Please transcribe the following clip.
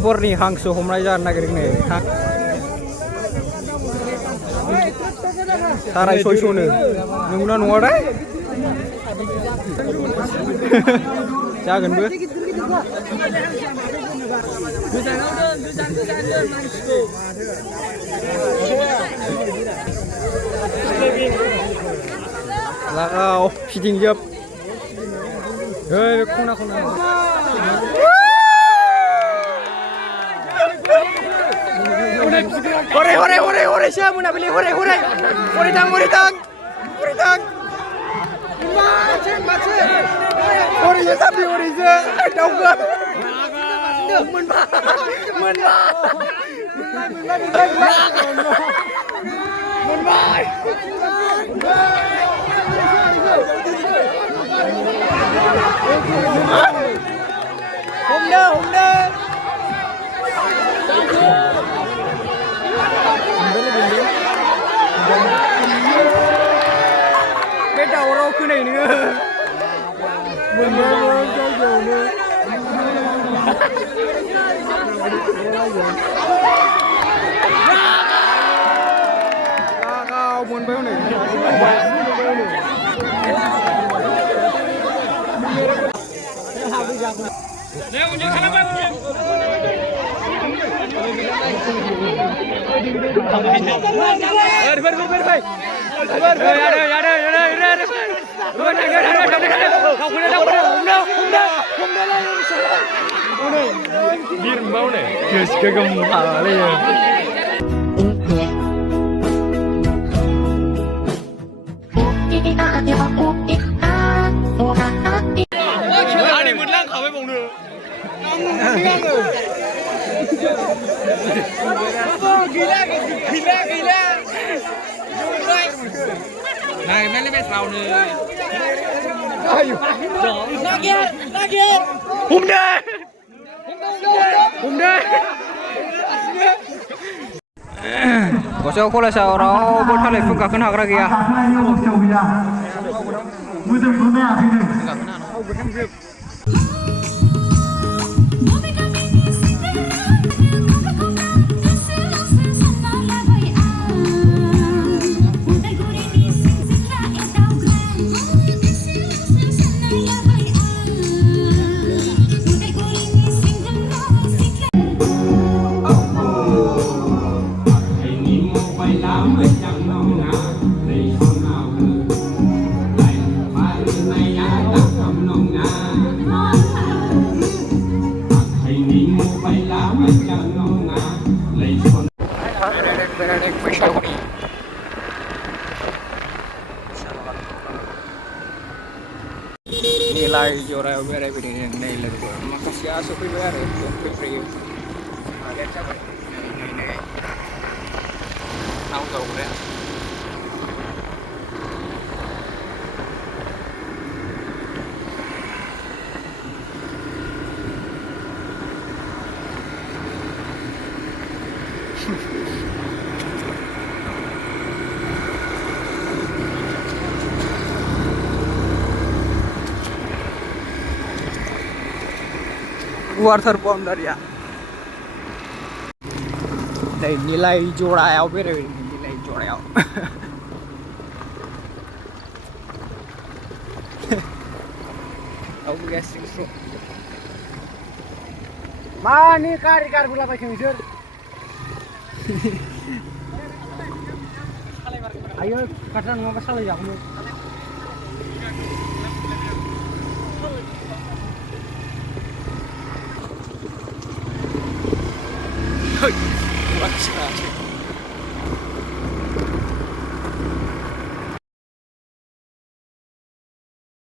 सिंगापुरनि हांसो हमनाय जानो नागिरदों नै साराय 600नो नंगौना नङा जागोनबो लागाव फिदिंजोब बे खना खना हरे हरे हरे हरे siya मोनाबिलि hore hore hore tang hore ya sapi hore ya daw ka mun ba hôm đây cái đầu rau cứ này nữa mình mới chơi rồi nữa cao muốn béo này 아니 문랑 가면 먹는 gila này mấy lấy bé sào nữa hôm nay có sao cô là sao đó bố thay lại phương cả cân hạc ra kìa nilai juara UBR ini yang nilai makasih asup UBR free ada siapa ini tahu deh water bomb dari ya. Đây nilai juara UBR ini nilai juara. Aku guessing so. Mani kar gula pakai sir. Ayo katakan mau kesal ya kamu. Hei,